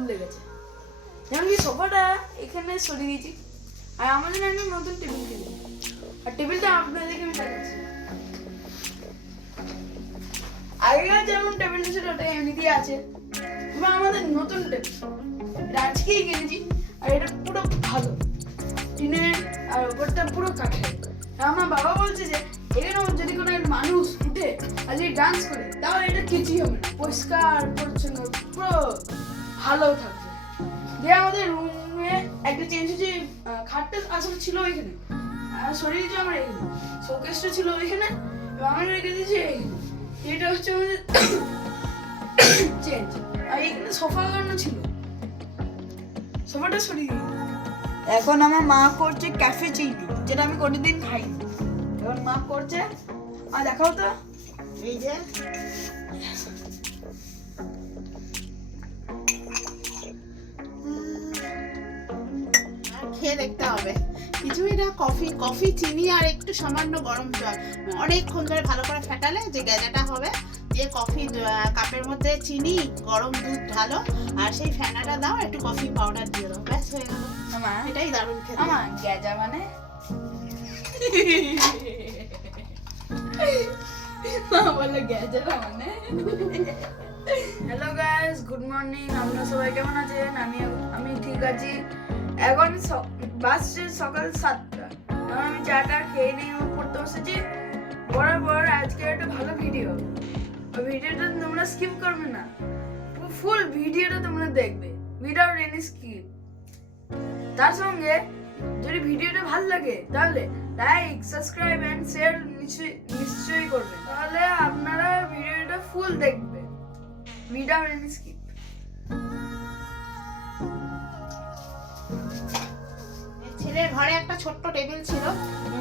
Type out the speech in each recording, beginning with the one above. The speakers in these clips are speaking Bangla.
বদলে গেছে যেমন কি সোফাটা এখানে সরিয়ে দিয়েছি? আর আমাদের একটা নতুন টেবিল কিনেছি আর টেবিলটা আপনাদেরকে আমি দেখাচ্ছি। আগেকার যেমন টেবিলটা ছিল ওটা এমনিতেই আছে। এবার আমাদের নতুন টেবিল। এটা আজকেই কিনেছি, আর এটা পুরো ভালো। টিনের, আর ওপরটা পুরো আর আমার বাবা বলছে যে এখানে যদি কোনো একটা মানুষ উঠে আর যদি ডান্স করে, তাহলে এটা কিছুই হবে না। পরিষ্কার, পরিচ্ছন্ন, পুরো ভালো থাকবে দিয়ে আমাদের রুমে একটা চেঞ্জ হচ্ছে খাটটা আসলে ছিল ওইখানে। আর সরিয়ে দিয়েছি আমরা এখানে শোকেসটা ছিল ওইখানে এবং আমরা রেখে দিয়েছি এইখানে এটা হচ্ছে আমাদের চেঞ্জ আর এখানে সোফা লাগানো ছিল। সোফাটা সরিয়ে এখন আমার মা করছে ক্যাফে চিনি যেটা আমি কোনোদিন খাই এখন মা করছে আর দেখাও তো। এই যে। খেয়ে দেখতে হবে। কিছুই না কফি কফি চিনি আর একটু সামান্য গরম জল। অনেকক্ষণ ধরে ভালো করে ফেটালে যে গেজাটা হবে দিয়ে কফি কাপের মধ্যে চিনি গরম দুধ ঢালো আর সেই ফেনাটা দাও একটু কফি পাউডার দিয়ে দাও। ব্যাস হয়ে গেল। এটাই দারুণ খেতে। আমার মানে? বলে গ্যাজা মানে? হ্যালো গাইস গুড মর্নিং আপনারা সবাই কেমন আছেন? আমি আমি ঠিক আছি। এখন স- বাজছে সকাল সাতটা। এখন আমি চাটা খেয়ে নিয়ে পড়তে বসেছি। বরাবর আজকে একটা ভালো ভিডিও ওই ভিডিওটা তোমরা স্কিপ করবে না। ফুল ভিডিওটা তোমরা দেখবে। উইদাউট এনি স্কিপ তার সঙ্গে যদি ভিডিওটা ভালো লাগে, তাহলে লাইক সাবস্ক্রাইব এন্ড শেয়ার নিশ্চয়ই নিশ্চয়ই করবেন তাহলে আপনারা ভিডিওটা ফুল দেখবেন উইদাউট এনি স্কিপ ছেলের ঘরে একটা ছোট্ট টেবিল ছিল।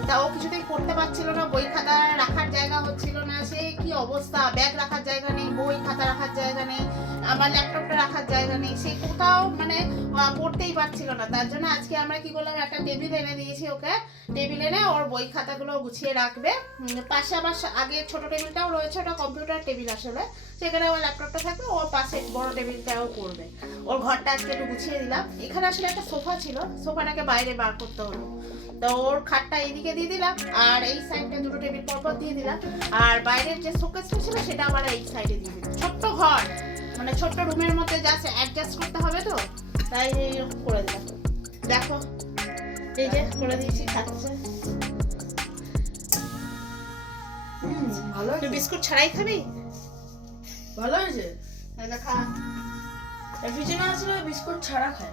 তা ও কিছুতেই পড়তে পারছিল না, বই খাতা রাখার জায়গা হচ্ছিল না। সে কি অবস্থা? ব্যাগ রাখার জায়গা নেই, বই খাতা রাখার জায়গা নেই। আমার ল্যাপটপটা রাখার জায়গা নেই। সে কোথাও মানে পড়তেই পারছিল না। তার জন্য আজকে আমরা কি করলাম, একটা টেবিল এনে দিয়েছি ওকে। টেবিল এনে ওর বই খাতাগুলো গুছিয়ে রাখবে। পাশে আবার আগে ছোট টেবিলটাও রয়েছে, ওটা কম্পিউটার টেবিল আসলে। সেখানে আমার ল্যাপটপটা থাকবে ওর পাশে বড় টেবিলটাও করবে। ওর ঘরটা আজকে একটু গুছিয়ে দিলাম। এখানে আসলে একটা সোফা ছিল, সোফাটাকে বাইরে বার করতে হলো। তো ওর খাটটা এইদিকে দিয়ে দিলাম, আর এই সাইডটা দুটো টেবিল পরপর দিয়ে দিলাম। আর বাইরের যে শোকেসটা ছিল, সেটা আমার এই সাইডে দিয়ে দিলাম। ছোট্ট ঘর। মানে ছোট্ট রুমের মধ্যে জাস্ট অ্যাডজাস্ট করতে হবে তো তাই এইরকম করে দিলাম। দেখো এই যে করে দিয়েছি খাচ্ছে। ভালো তুই বিস্কুট ছাড়াই খাবি? ভালো হয়েছে। তাহলে খা। আসলে বিস্কুট ছাড়া খায়।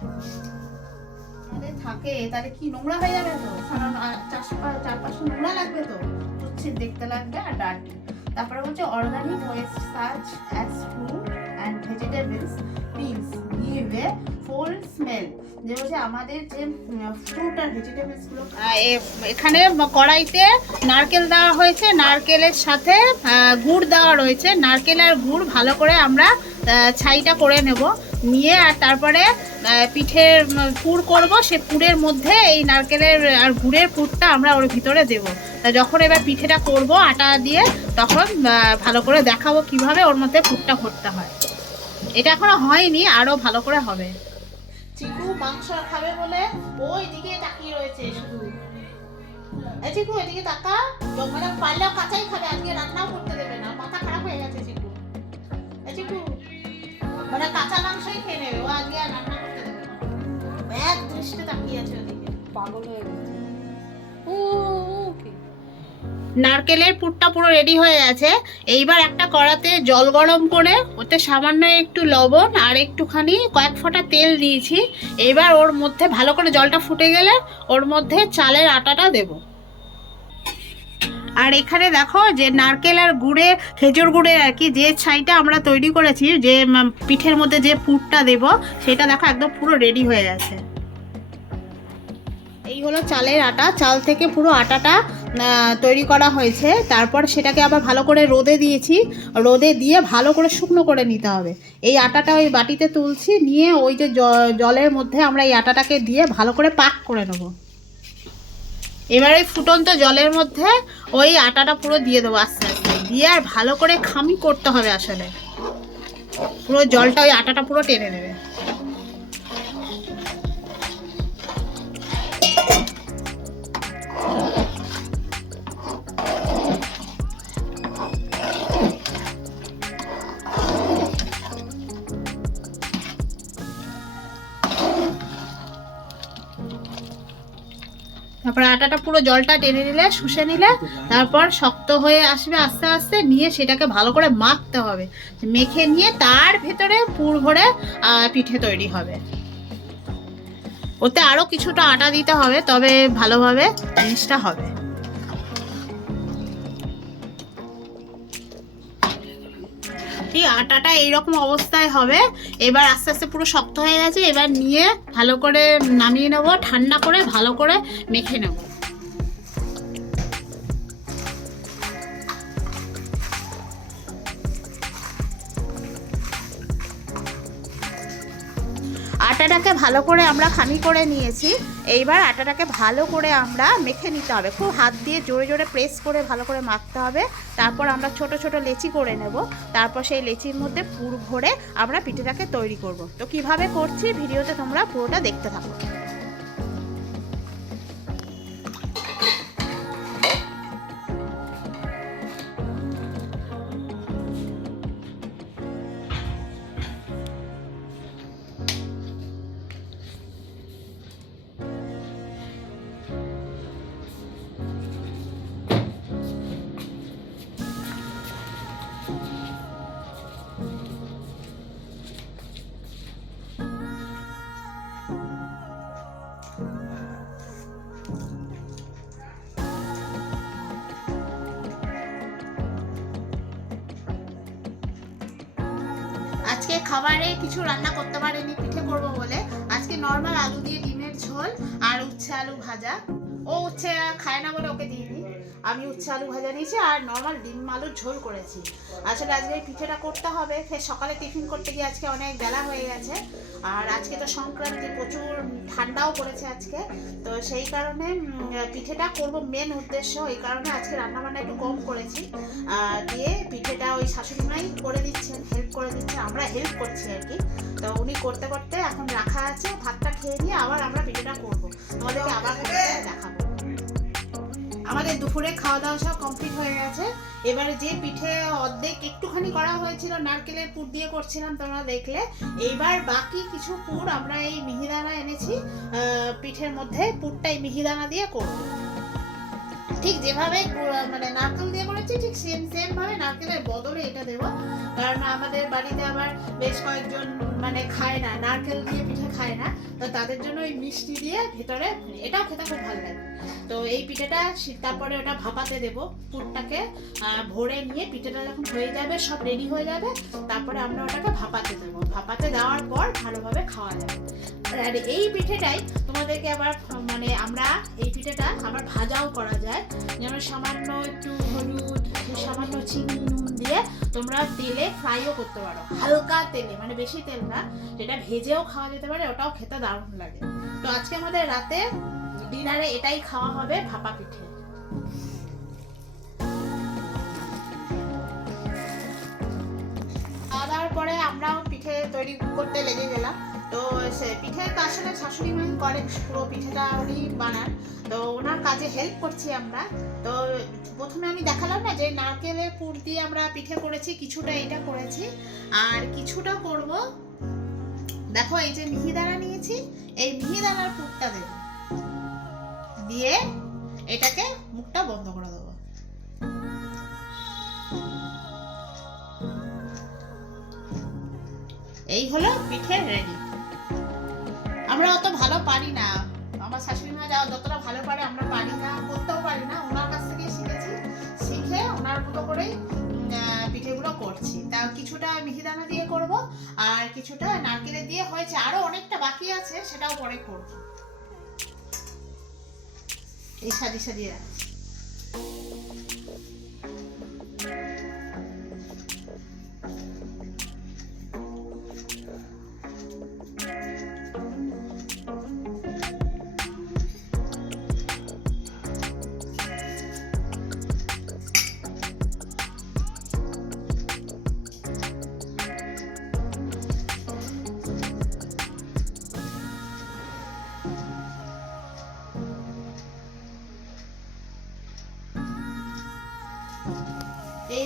আরে থাকে তাহলে কি নোংরা হয়ে যাবে তো? কারণ আহ, চারপা- চারপাশে নোংরা লাগবে তো। দেখতে লাগবে আর ডার্টি। তারপরে বলছে organic waste such as fruit and vegetables peels give a foul smell যে বলছে আমাদের যে ফ্রুট আর ভেজিটেবলসগুলো এখানে কড়াইতে নারকেল দেওয়া হয়েছে। নারকেলের সাথে গুড় দেওয়া রয়েছে। নারকেল আর গুড় ভালো করে আমরা ছাইটা করে নেব। নিয়ে আর তারপরে পিঠের পুর করব। সে পুরের মধ্যে এই নারকেলের আর গুড়ের পুরটা আমরা ওর ভিতরে দেব। তা যখন এবার পিঠেটা করব, আটা দিয়ে, তখন ভালো করে দেখাবো কীভাবে ওর মধ্যে পুরটা ভরতে হয়। এটা এখনও হয়নি আরও ভালো করে হবে চিকু মাংস খাবে বলে ওই দিকে তাকিয়ে রয়েছে শুধু এই চিকু এদিকে তাকা মানে পারলেও কাঁচাই খাবে আজকে রান্নাও করতে দেবে না মাথা খারাপ হয়ে গেছে চিকু এই চিকু মানে কাঁচা মাংসই খেয়ে নেবে ও আজকে আর রান্না করতে দেবে না এক দৃষ্টি তাকিয়ে আছে ওদিকে পাগল হয়ে গেছে নারকেলের পুরটা পুরো রেডি হয়ে গেছে। এইবার একটা কড়াতে জল গরম করে, ওতে সামান্য একটু লবণ আর একটুখানি কয়েক ফোঁটা তেল দিয়েছি। এবার ওর মধ্যে ভালো করে জলটা ফুটে গেলে ওর মধ্যে চালের আটাটা দেব। আর এখানে দেখো যে নারকেল আর গুড়ে, খেজুর গুড়ের আর কি যে ছাইটা আমরা তৈরি করেছি, যে পিঠের মধ্যে যে পুরটা দেব, সেটা দেখো একদম পুরো রেডি হয়ে গেছে। এই হলো চালের আটা, চাল থেকে পুরো আটাটা তৈরি করা হয়েছে। তারপর সেটাকে আবার ভালো করে রোদে দিয়েছি। রোদে দিয়ে ভালো করে শুকনো করে নিতে হবে। এই আটাটা ওই বাটিতে তুলছি, নিয়ে ওই যে জলের মধ্যে আমরা এই আটাটাকে দিয়ে ভালো করে পাক করে নেব। এবার ওই ফুটন্ত জলের মধ্যে ওই আটাটা পুরো দিয়ে দেবো আস্তে আস্তে। দিয়ে আর ভালো করে খামি করতে হবে আসলে। পুরো জলটা ওই আটাটা পুরো টেনে নেবে। আটাটা পুরো জলটা টেনে নিলে, শুষে নিলে, তারপর শক্ত হয়ে আসবে আস্তে আস্তে, নিয়ে সেটাকে ভালো করে মাখতে হবে। মেখে নিয়ে তার ভেতরে পুর ভরে পিঠে তৈরি হবে। ওতে আরও কিছুটা আটা দিতে হবে, তবে ভালোভাবে জিনিসটা হবে। ঠিক আটাটা এইরকম অবস্থায় হবে। এবার আস্তে আস্তে পুরো শক্ত হয়ে গেছে, এবার নিয়ে ভালো করে নামিয়ে নেব, ঠান্ডা করে ভালো করে মেখে নেব। আটাটাকে ভালো করে আমরা খানি করে নিয়েছি। এইবার আটাটাকে ভালো করে আমরা মেখে নিতে হবে। খুব হাত দিয়ে জোরে জোরে প্রেস করে ভালো করে মাখতে হবে। তারপর আমরা ছোট ছোট লেচি করে নেব। তারপর সেই লেচির মধ্যে পুর ভরে আমরা পিঠেটাকে তৈরি করব। তো কীভাবে করছি? ভিডিওতে তোমরা পুরোটা দেখতে থাকো। আজকে খাবারে কিছু রান্না করতে পারিনি, পিঠে করব বলে। আজকে নর্মাল আলু দিয়ে ডিমের ঝোল আর উচ্ছে আলু ভাজা। ও উচ্ছে খায় না বলে ওকে দিইনি। আমি উচ্ছে আলু ভাজা দিয়েছি আর নর্মাল ডিম আলুর ঝোল করেছি। আসলে আজকে পিঠেটা করতে হবে। ফের সকালে টিফিন করতে গিয়ে আজকে অনেক বেলা হয়ে গেছে। আর আজকে তো সংক্রান্তি, প্রচুর ঠান্ডাও পড়েছে আজকে। তো সেই কারণে পিঠেটা করব মেন উদ্দেশ্য, এই কারণে আজকে রান্না বান্না একটু কম করেছি। দিয়ে পিঠেটা ওই শাশুড়িমাই করে দিচ্ছেন হেল্প করে দিচ্ছেন আমরা হেল্প করছি আর কি। তো উনি করতে করতে এখন রাখা আছে, ভাতটা খেয়ে নিয়ে আবার আমরা পিঠেটা করব। তোমাদেরকে আবার দেখাবো। আমাদের দুপুরে খাওয়া দাওয়া সব কমপ্লিট হয়ে গেছে। এবারে যে পিঠে অর্ধেক একটুখানি করা হয়েছিল, নারকেলের পুর দিয়ে করছিলাম তোমরা দেখলে। এইবার বাকি কিছু পুর আমরা এই মিহিদানা এনেছি। পিঠের মধ্যে পুরটা এই মিহিদানা দিয়ে করব। ঠিক যেভাবে মানে নারকেল দিয়ে করেছি, ঠিক সেম সেম ভাবে নারকেলের বদলে এটা দেবো। কারণ আমাদের বাড়িতে আবার বেশ কয়েকজন মানে খায় না, নারকেল দিয়ে পিঠে খায় না, তো তাদের জন্য ওই মিষ্টি দিয়ে ভেতরে এটাও খেতে খুব ভালো লাগে। তো এই পিঠেটা তারপরে ওটা ভাপাতে দেবো, পুরটাকে ভরে নিয়ে পিঠেটা যখন হয়ে যাবে, সব রেডি হয়ে যাবে, তারপরে আমরা ওটাকে ভাপাতে দেবো। ভাপাতে দেওয়ার পর ভালোভাবে খাওয়া যাবে। আর এই পিঠেটাই তোমাদেরকে আবার মানে আমরা এই পিঠেটা আবার ভাজাও করা যায়। যেমন সামান্য একটু হলুদ সামান্য চিনি, নুন দিয়ে তোমরা তেলে ফ্রাইও করতে পারো। হালকা তেলে মানে বেশি তেল না যেটা ভেজেও খাওয়া যেতে পারে, ওটাও খেতে দারুণ লাগে। তো আজকে আমাদের রাতে ডিনারে এটাই খাওয়া হবে ভাপা পিঠে। খাওয়া পরে আমরাও পিঠে তৈরি করতে লেগে গেলাম। তো সে পিঠে তো আসলে শাশুড়ি মা করেন পুরো পিঠেটা উনি বানান। তো ওনার কাজে হেল্প করছি আমরা। তো প্রথমে আমি দেখালাম না যে নারকেলের পুর দিয়ে আমরা পিঠে করেছি, কিছুটা এটা করেছি। আর কিছুটা করব দেখো, এই যে মিহিদানা নিয়েছি, এই মিহিদানার পুরটা দেব। দিয়ে এটাকে মুখটা বন্ধ করে দেবো। এই হলো পিঠে রেডি আমরা অত ভালো পারি না। আমার শাশুড়ি মা যাওয়া যতটা ভালো পারে, আমরা পারি না, করতেও পারি না। ওনার কাছ থেকে শিখেছি, শিখে ওনার মতো করেই পিঠেগুলো করছি। তা কিছুটা মিহিদানা দিয়ে করব। কিছুটা নারকেলের দিয়ে হয়েছে। আরও অনেকটা বাকি আছে, সেটাও পরে করব। এই সাজিয়ে সাজিয়ে রাখছি।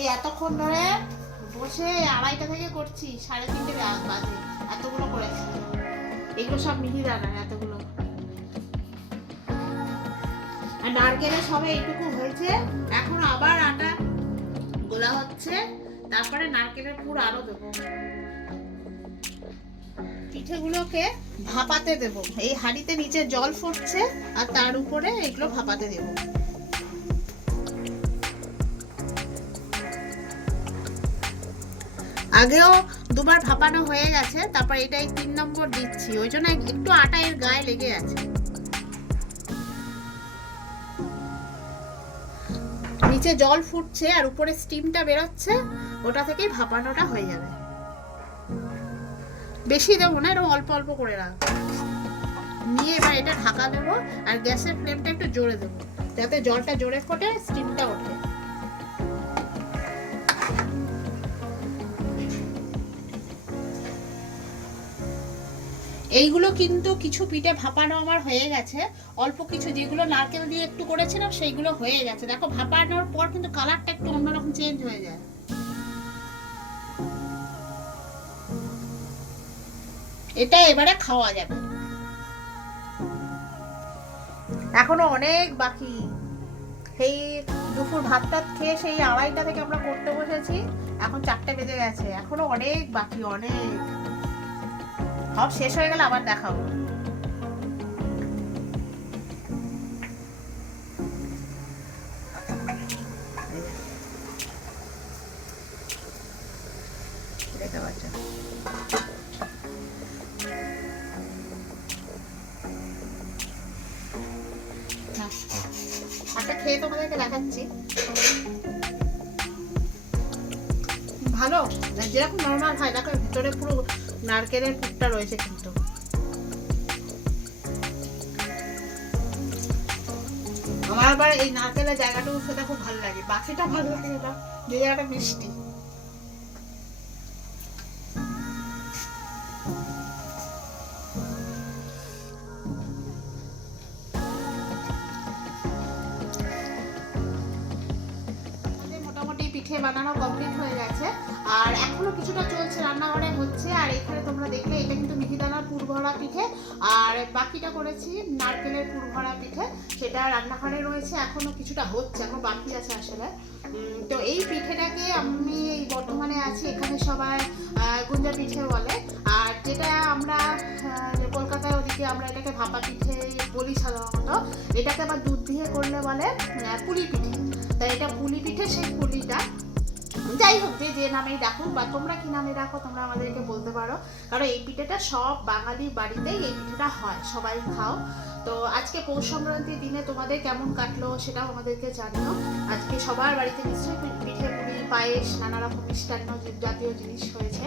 এই এতক্ষণ ধরে বসে আড়াইটা থেকে করছি, সাড়ে তিনটে বাজে, এতগুলো করেছি। এগুলো সব মিহিদানা এতগুলো। আর নারকেলের সবে এইটুকু হয়েছে, এখন আবার আটা গোলা হচ্ছে, তারপরে নারকেলের পুর আরও দেবো। পিঠেগুলোকে ভাপাতে দেব। এই হাঁড়িতে নিচে জল ফুটছে, আর তার উপরে এগুলো ভাপাতে দেব। আগেও দুবার ভাপানো হয়ে গেছে, তারপর এটাই তিন নম্বর দিচ্ছি। ওই জন্য একটু আটা এর গায়ে লেগে আছে। নিচে জল ফুটছে আর উপরে স্টিমটা বেরোচ্ছে, ওটা থেকেই ভাপানোটা হয়ে যাবে। বেশি দেবো না, এরকম অল্প অল্প করে রাখ। নিয়ে এবার এটা ঢাকা দেবো, আর গ্যাসের ফ্লেমটা একটু জোরে দেবো, যাতে জলটা জোরে ফোটে স্টিমটা ওঠে। এইগুলো কিন্তু কিছু পিঠে ভাপানো আমার হয়ে গেছে। অল্প কিছু যেগুলো নারকেল দিয়ে একটু করেছিলাম, সেইগুলো হয়ে গেছে। দেখো, ভাপানোর পর কিন্তু কালারটা একটু অন্যরকম চেঞ্জ হয়ে যায়। এটা এবারে খাওয়া যাবে। এখনও অনেক বাকি। সেই দুপুর ভাত টাত খেয়ে সেই আড়াইটা থেকে আমরা করতে বসেছি। এখন চারটে বেজে গেছে। এখনও অনেক বাকি, অনেক। সব শেষ হয়ে গেলে আবার দেখাবো। একটা খেয়ে তোমাদেরকে দেখাচ্ছি। ভালো? যেরকম নর্মাল হয়, দেখো, ভিতরে পুরো নারকেলের পুরটা রয়েছে কিন্তু। আমার আবার এই নারকেলের জায়গাটাও সেটা খুব ভালো লাগে। বাকিটা ভালো লাগে না, যে জায়গাটা মিষ্টি। পিঠে, আর বাকিটা করেছি নারকেলের পুরভরা পিঠে, সেটা রান্নাঘরে রয়েছে, এখনও কিছুটা হচ্ছে, এখন বাকি আছে আসলে। তো এই পিঠেটাকে আমি এই বর্তমানে আছি এখানে সবাই গুঞ্জা পিঠে বলে। আর যেটা আমরা কলকাতায় ওদিকে আমরা এটাকে ভাপা পিঠে বলি সাধারণত, এটাকে আবার দুধ দিয়ে করলে বলে পুলি পিঠে। তাই এটা পুলি পিঠে, সেই পুলিটা যাই হোক, যে যে নামেই ডাকুক বা তোমরা কি নামে ডাকো, তোমরা আমাদেরকে বলতে পারো। কারণ এই পিঠেটা সব বাঙালির বাড়িতেই এই পিঠেটা হয়, সবাই খাও। তো আজকে পৌষ সংক্রান্তির দিনে তোমাদের কেমন কাটলো সেটাও আমাদেরকে জানিও। আজকে সবার বাড়িতে নিশ্চয়ই পিঠে পুলি, পায়েস, নানা রকম মিষ্টান্ন জাতীয় জিনিস হয়েছে।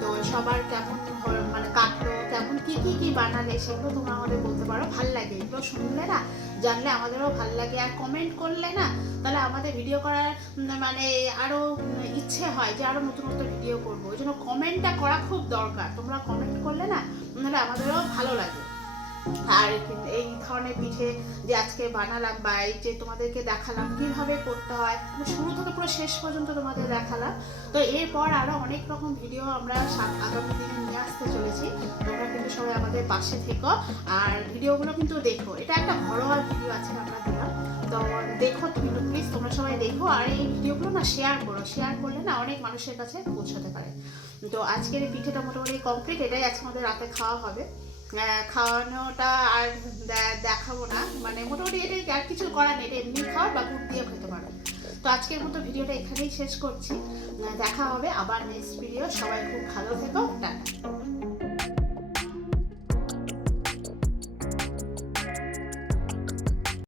তো সবার কেমন কি কি কি বানালে সেগুলো তোমরা আমাদের বলতে পারো। ভালো লাগে, এগুলো শুনলে না, জানলে আমাদেরও ভালো লাগে। আর কমেন্ট করলে না, তাহলে আমাদের ভিডিও করার মানে আরও ইচ্ছে হয় যে আরও নতুন নতুন ভিডিও করব। ওই জন্য কমেন্টটা করা খুব দরকার। তোমরা কমেন্ট করলে না আমাদেরও ভালো লাগে। আর এই ধরনের পিঠে যে আজকে বানালাম বা এই যে তোমাদেরকে দেখালাম, কীভাবে করতে হয় পুরো শুরু থেকে পুরো শেষ পর্যন্ত তোমাদের দেখালাম। তো এরপর আরও অনেক রকম ভিডিও আমরা আগামী দিনে নিয়ে আসতে চলেছি। তোমরা কিন্তু সবাই আমাদের পাশে থেকো। আর ভিডিওগুলো কিন্তু দেখো। এটা একটা ঘরোয়া ভিডিও আছে আমরা দিলাম। তো দেখো কিন্তু প্লিজ তোমরা সবাই দেখো। আর এই ভিডিওগুলো না শেয়ার করো। শেয়ার করলে না অনেক মানুষের কাছে পৌঁছাতে পারে। তো আজকের এই পিঠেটা মোটামুটি কমপ্লিট এটাই আজকে আমাদের রাতে খাওয়া হবে। খাওয়ানোটা আর দেখাবো না। মানে মোটামুটি এটা আর কিছু করার নেই এমনি খাওয়া বা গুড় দিয়ে খেতে পারো। তো আজকের মতো ভিডিওটা এখানেই শেষ করছি। দেখা হবে আবার নেক্সট ভিডিও সবাই খুব ভালো থেকো। টাটা।